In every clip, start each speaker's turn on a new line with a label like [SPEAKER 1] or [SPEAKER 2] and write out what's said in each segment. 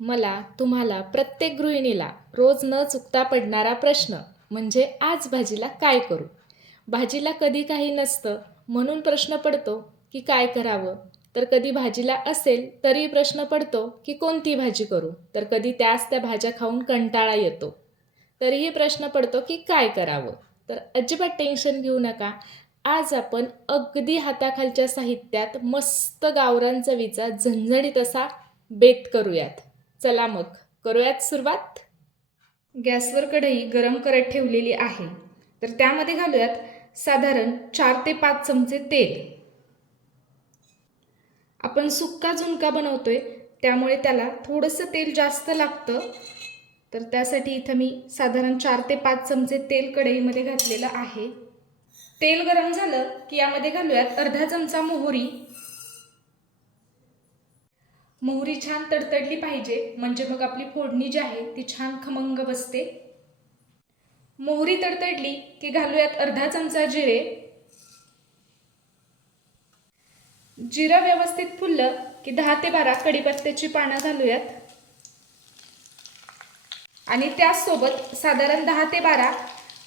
[SPEAKER 1] मला तुम्हाला प्रत्येक गृहिणीला रोज न चुकता पडणारा प्रश्न म्हणजे आज भाजीला काय करू? भाजीला कधी काही नसतं म्हणून प्रश्न पडतो की काय करावं? तर कधी भाजीला असेल तरी प्रश्न पडतो की कोणती भाजी करू? तर कधी त्याच त्या भाज्या खाऊन कंटाळा येतो. तरीही प्रश्न पडतो की काय करावं? तर अजिबात टेन्शन घेऊ नका. आज आपण अगदी हाताखालच्या साहित्यात मस्त गावरान चवीचा झणझणीत असा बेत करूयात. चला मग करूयात सुरुवात? गॅसवर कढई गरम करत ठेवलेली आहे. तर त्यामध्ये घालूयात साधारण चार ते पाच चमचे तेल. आपण सुक्का झुणका बनवतोय त्यामुळे त्याला थोडंसं तेल जास्त लागतं. तर त्यासाठी इथं मी साधारण चार ते पाच चमचे तेल कढईमध्ये घातलेलं आहे. तेल गरम झालं की यामध्ये घालूयात अर्धा चमचा मोहरी मोहरी छान तडतडली पाहिजे म्हणजे मग आपली फोडणी जी आहे ती छान खमंग बसते. मोहरी तडतडली की घालूयात अर्धा चमचा जिरे. जिरं व्यवस्थित फुललं की दहा ते बारा कढीपत्त्याची पानं घालूयात. आणि त्याचसोबत साधारण दहा ते बारा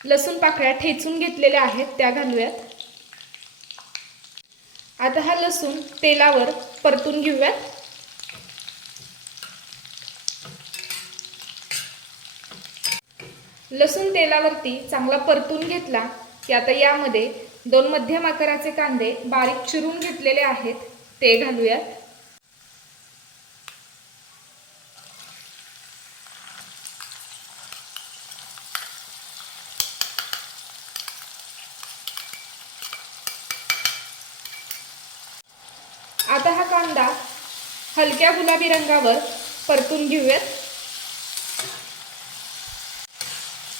[SPEAKER 1] लसूण पाकळ्या ठेचून घेतलेल्या आहेत त्या घालूयात. आता हा लसूण तेलावर परतून घेऊयात. लसूण तेलावरती चांगला परतून घेतला की आता यामध्ये दोन मध्यम आकाराचे कांदे बारीक चिरून घेतलेले आहेत. ते घालूयात. आता हा कांदा हलक्या गुलाबी रंगावर परतून घेऊयात.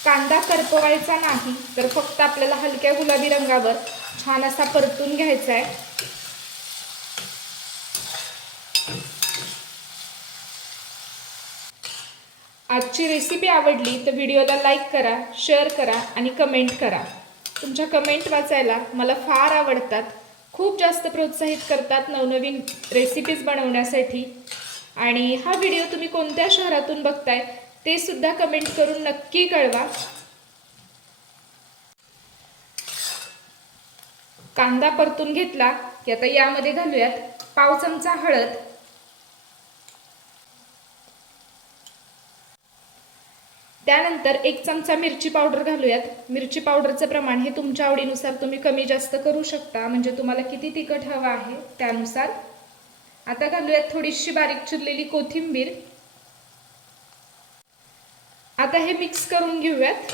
[SPEAKER 1] कांदा करपवायचा नाही तर फक्त आपल्याला हलक्या गुलाबी रंगावर छान असा परतून घ्यायचा आहे. आजची रेसिपी आवडली तर व्हिडिओला लाईक करा शेअर करा आणि कमेंट करा. तुमच्या कमेंट वाचायला मला फार आवडतात. खूप जास्त प्रोत्साहित करतात नवनवीन रेसिपीज बनवण्यासाठी. आणि हा व्हिडिओ तुम्ही कोणत्या शहरातून बघताय ते सुद्धा कमेंट करून नक्की कळवा. कांदा परतून घेतला की आता यामध्ये घालूयात पाव चमचा हळद. त्यानंतर एक चमचा मिरची पावडर घालूयात. मिरची पावडरचं प्रमाण हे तुमच्या आवडीनुसार तुम्ही कमी जास्त करू शकता. म्हणजे तुम्हाला किती तिखट हवं आहे त्यानुसार. आता घालूयात थोडीशी बारीक चिरलेली कोथिंबीर. आता हे मिक्स करून घेऊयात.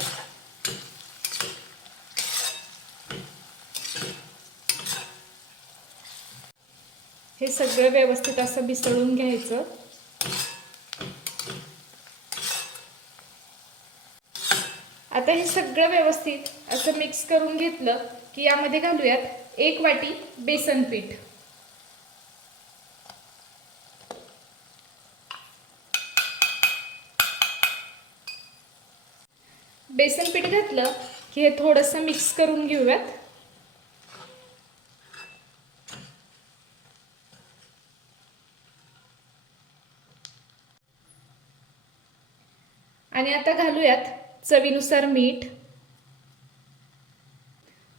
[SPEAKER 1] हे सगळं व्यवस्थित असं मिसळून घ्यायचं. आता हे सगळं व्यवस्थित असं मिक्स करून घेतलं की यामध्ये घालूयात एक वाटी बेसन पीठ. बेसन पीठ घातलं की हे थोडंसं मिक्स करून घेऊयात. आणि आता घालूयात चवीनुसार मीठ.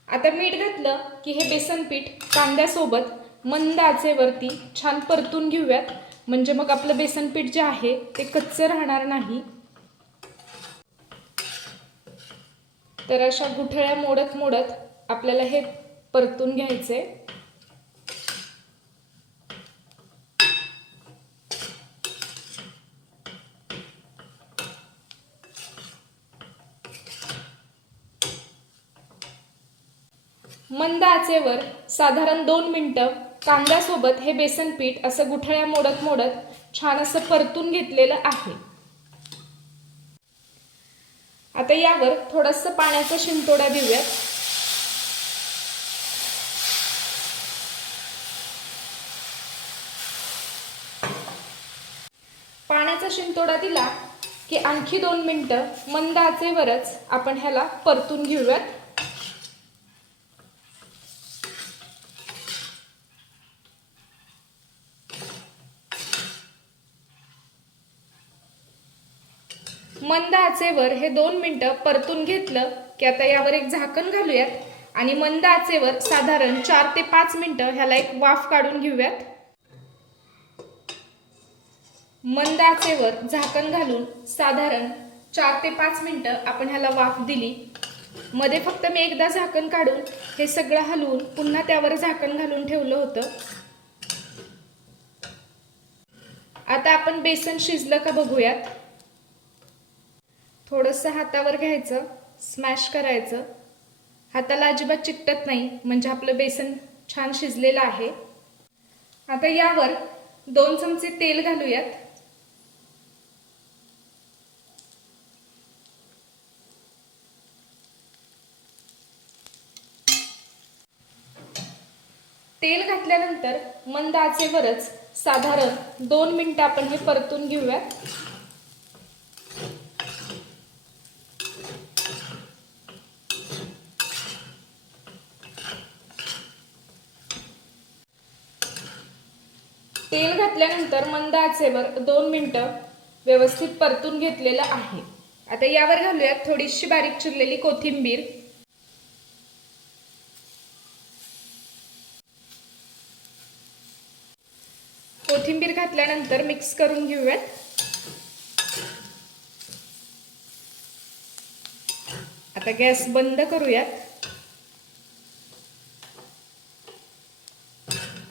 [SPEAKER 1] आता मीठ घातलं की हे बेसन पीठ कांद्यासोबत मंद आचेवरती छान परतून घेऊयात. म्हणजे मग आपलं बेसन पीठ जे आहे ते कच्चं राहणार नाही. तर अशा गुठळ्या मोडत मोडत आपल्याला हे परतून घ्यायचे. मंद आचेवर साधारण दोन मिनटं कांद्यासोबत हे बेसन पीठ असं गुठळ्या मोडत मोडत छान असं परतून घेतलेलं आहे. आता यावर थोडंसं पाण्याचा शिंतोडा देऊयात पाण्याचा शिंतोडा दिला की आणखी दोन मिनटं मंद आचेवरच आपण ह्याला परतून घेऊयात. मंद आचेवर हे दोन मिनटं परतून घेतलं की आता यावर एक झाकण घालूयात आणि मंद आचेवर साधारण चार ते पाच मिनटं ह्याला एक वाफ काढून घेऊयात. मंद आचेवर झाकण घालून साधारण चार ते पाच मिनटं आपण ह्याला वाफ दिली. मध्ये फक्त मी एकदा झाकण काढून हे सगळं हलवून पुन्हा त्यावर झाकण घालून ठेवलं होतं. आता आपण बेसन शिजलं का बघूयात. थोडंसं हातावर घ्यायचं स्मॅश करायचं. हाताला अजिबात चिकटत नाही म्हणजे आपलं बेसन छान शिजलेलं आहे. आता यावर दोन चमचे तेल घालूयात. तेल घातल्यानंतर मंद आचेवरच साधारण दोन मिनिटं आपण हे परतून घेऊयात. तेल घातल्यानंतर मंद आचेवर दोन मिनटं व्यवस्थित परतून घेतलेलं आहे. आता यावर घालूयात थोडीशी बारीक चिरलेली कोथिंबीर. कोथिंबीर घातल्यानंतर मिक्स करून घेऊयात. आता गॅस बंद करूयात.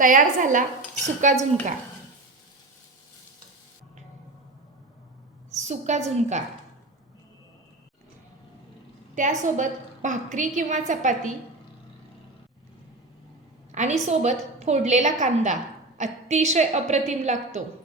[SPEAKER 1] तयार झाला सुका झुणका. सुका झुणका. त्यासोबत भाकरी किंवा चपाती आणि सोबत फोडलेला कांदा अतिशय अप्रतिम लागतो.